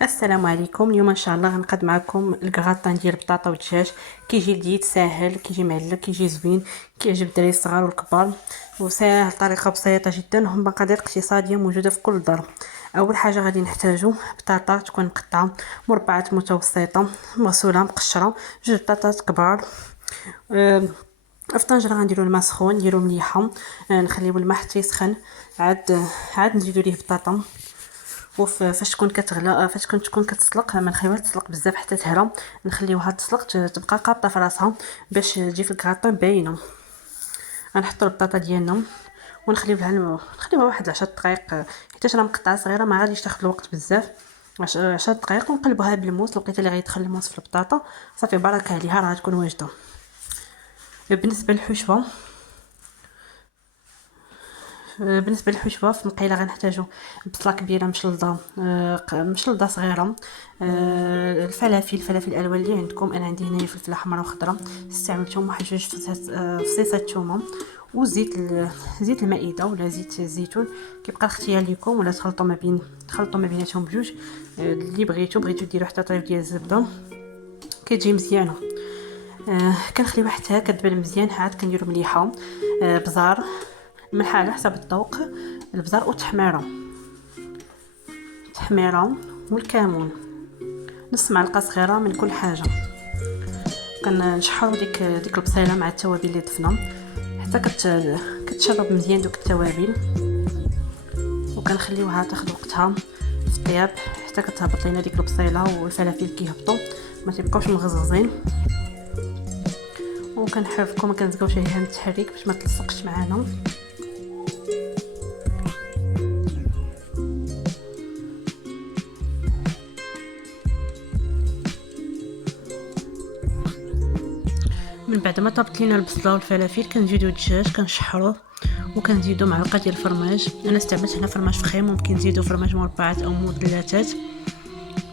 السلام عليكم. اليوم ان شاء الله غنقد معكم الكراطان ديال البطاطا والدجاج. كيجي لذيذ ساهل، كيجي معلق، كيجي زوين، كيعجب الدراري الصغار والكبار، وساهل، طريقه بسيطه جدا ومقادير اقتصاديه موجوده في كل دار. اول حاجه غادي نحتاجو بطاطا تكون مقطعه مربعات متوسطه مغسوله مقشره، جوج بطاطات كبار. في طنجره غنديروا الماء سخون، نديروا مليحه، نخليو الماء حتى يسخن، عاد نزيدو ليه البطاطا. فاش تكون كتغلى، فاش تكون كتسلق، ما نخليوهاش تسلق بزاف حتى تهرى، نخليوها تسلق تبقى قابطه في راسها باش تجي في الكراطون باينه. غنحطوا البطاطا ديالنا نخليوها واحد 10 دقائق، حيت راه مقطعه صغيره ما غاديش تاخذ الوقت بزاف. 10 دقائق ونقلبوها بالموس. لقيت اللي غيدخل الموس في البطاطا صافي بركه عليها، راه غتكون واجده. بالنسبه للحشوه، بالنسبه للحشوه في المقيله غنحتاجو بصله كبيره مشلضه، مشلضه صغيره، الفلافل الالوان اللي عندكم. انا عندي هنايا فلفله حمراء وخضراء، استعملتهم واحد جوج فصيصات ثومه، وزيت زيت المائده ولا زيت الزيتون، كيبقى الاختيار لكم، ولا تخلطوا ما بيناتهم بجوج. اللي بغيتو ديروا حتى طريف ديال الزبده كتجي مزيانه. كنخليوها حتى كتبان مزيان، عاد كنديروا مليحه، بزار، ملح على حسب الذوق، البزار والتحميره، والكمون، نص معلقه صغيره من كل حاجه. كنشحروا ديك البصيله مع التوابل اللي ضفنا حتى كتشرب مزيان دوك التوابل، وكنخليوها تاخذ وقتها في الطياب حتى كتهبط لينا ديك البصيله والفلافل كيهبطوا، ما تيبقاوش مغزغزين. وكنحركو ما كنزقاوش عليها من التحريك باش ما تلصقش معانا. من بعد ما طابت لينا البصله والفلافل كنزيدو الدجاج كنشحروه، وكنزيدو معلقه ديال الفرماج. انا استعملت هنا فرماج فخيم، ممكن تزيدوا فرماج مربعات او مثلثات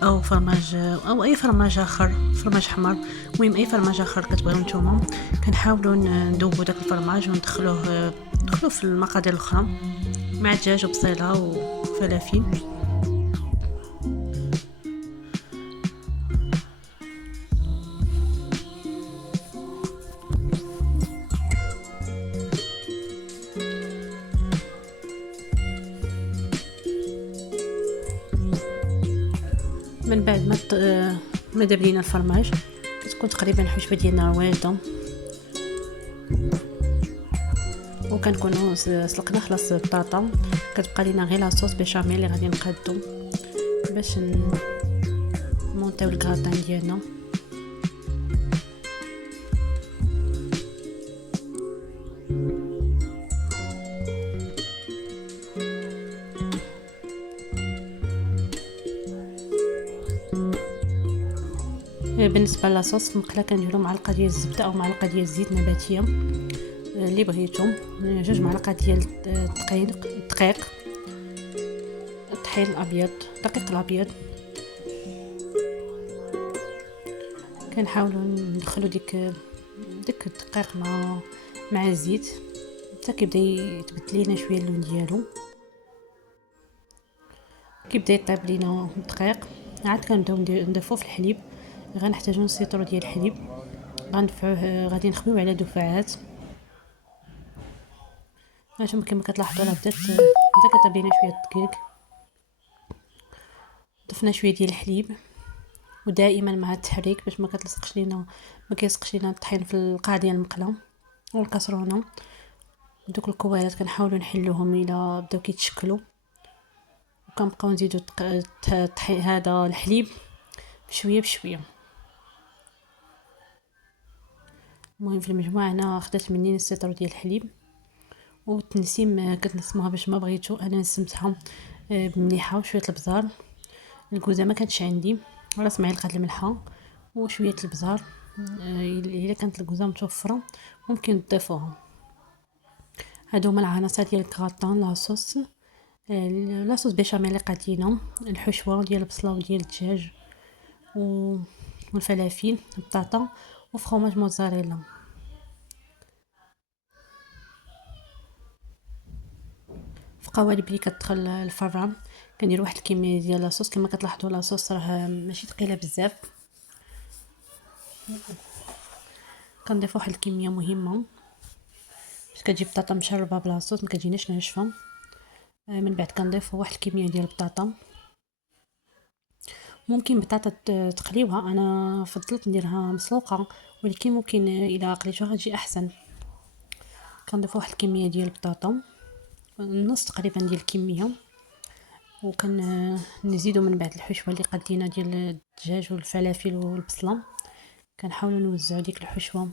او فرماج او اي فرماج اخر، فرماج حمر، المهم اي فرماج اخر كتبغيو نتوما. كنحاولوا نذوبوا داك الفرماج وندخلوه في المقادير الاخرى مع الدجاج وبصيله وفلافل. من بعد ما داب لينا الفرماج، كتكون تقريبا الحشوه ديالنا واجده، وكنكونوا سلقنا خلاص البطاطا. كتبقى لينا غير لاصوص بيشاميل اللي غادي نقادو باش نمونطيو الكراتان ديالنا. بالنسبه لاصوص المقله كنديروا معلقه ديال الزبده او معلقه ديال الزيت نباتيه اللي بغيتو، جوج معلقات ديال الطحين الابيض، الدقيق الابيض. كنحاولوا ندخلوا ديك الدقيق مع الزيت حتى كيبدا يتبدل لينا شويه اللون ديالو، كيبدا يطيب لينا الدقيق. عاد كنبداو نضيفوه في الحليب. غنحتاجو نص لتر ديال الحليب، غندفعوه، غادي نخويوه على دفعات. هانتوما كما كتلاحظوا راه بدات كطيب لينا شويه الدقيق. ضفنا شويه ديال الحليب، ودائما مع التحريك باش ما كتلصقش لينا، ما كيلصقش لينا الطحين في القاع ديال المقله والكسرونه. دوك الكوارات كنحاولوا نحلوهم الا بداو كيتشكلوا، وكنبقاو نزيدوا هذا الحليب بشويه بشويه. المهم في المجموع انا خدات مني نص لتر ديال الحليب. والتنسيم كتنسموها باش ما بغيتو، انا نسمتها بمليحه وشويه البزار. الكوزه ما كانتش عندي، راس معلقه الملحه وشويه البزار. الا كانت الكوزه متوفره ممكن تضيفوها. هادو هما العناصر ديال الكراتان لاصوص بيشاميل اللي قادينا، الحشوه ديال البصله وديال الدجاج والفلافل، البطاطا وفرماج موزاريلا. في قوالب اللي كتدخل الفران كندير واحد الكميه ديال لاصوص. كما كتلاحظوا لاصوص راه ماشي ثقيله بزاف. كنضيف واحد الكميه مهمه باش كتجي بطاطا مشربه بلاصوص، ما كتجيناش ناشفه. من بعد كنضيف واحد الكميه ديال البطاطا. ممكن بطاطا تقليوها، انا فضلت نديرها مسلوقه، ولكن ممكن الا قليتوها غتجي احسن. كنضيف واحد الكميه ديال البطاطا، نص تقريبا ديال الكميه. نزيدو من بعد الحشوه اللي قدينا ديال الدجاج والفلافل والبصله. كنحاولوا نوزعوا ديك الحشوه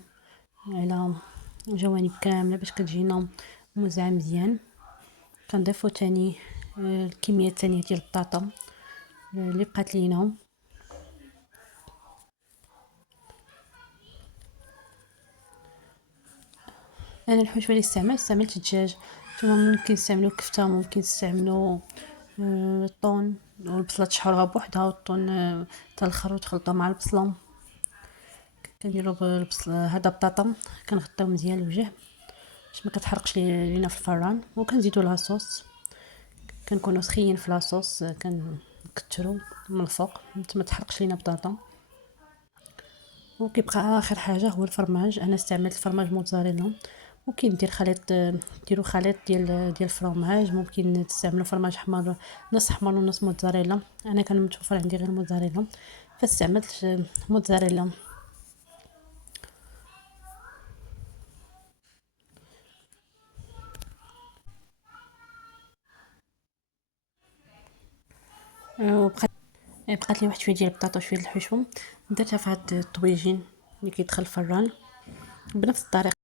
على جوانب كامله باش كتجينا موزعه مزيان. كنضيفوا تاني الكميه الثانيه ديال البطاطا اللي بقات لينا. انا الحشوه اللي استعملت الدجاج. نتوما ممكن تستعملوا كفته، ممكن تستعملوا الطون والبصله تشحروها بوحدها، والطون تاع الخروت تخلطوه مع البصله. كنديروا بالبصله هذا بطاطا، كنغطيو مزيان الوجه باش ما كتحرقش لينا في الفران. وكنزيدوا لاصوص، كنكونوا سخيين في لاصوص، كنكثروا من الفوق ما تحرقش لينا بطاطا. وكيبقى اخر حاجه هو الفرماج. انا استعملت فرماج موتزاريلا. ممكن دير خليط، ديروا خليط ديال الفرماج. ممكن تستعملوا فرماج حمر، نص حمر ونص موتزاريلا. انا كان متوفر عندي غير موتزاريلا فاستعملت موتزاريلا. بقات لي واحد شويه ديال البطاطا وشويه الحشو، درتها في هاد الطويجين اللي كيدخل الفران بنفس الطريقه.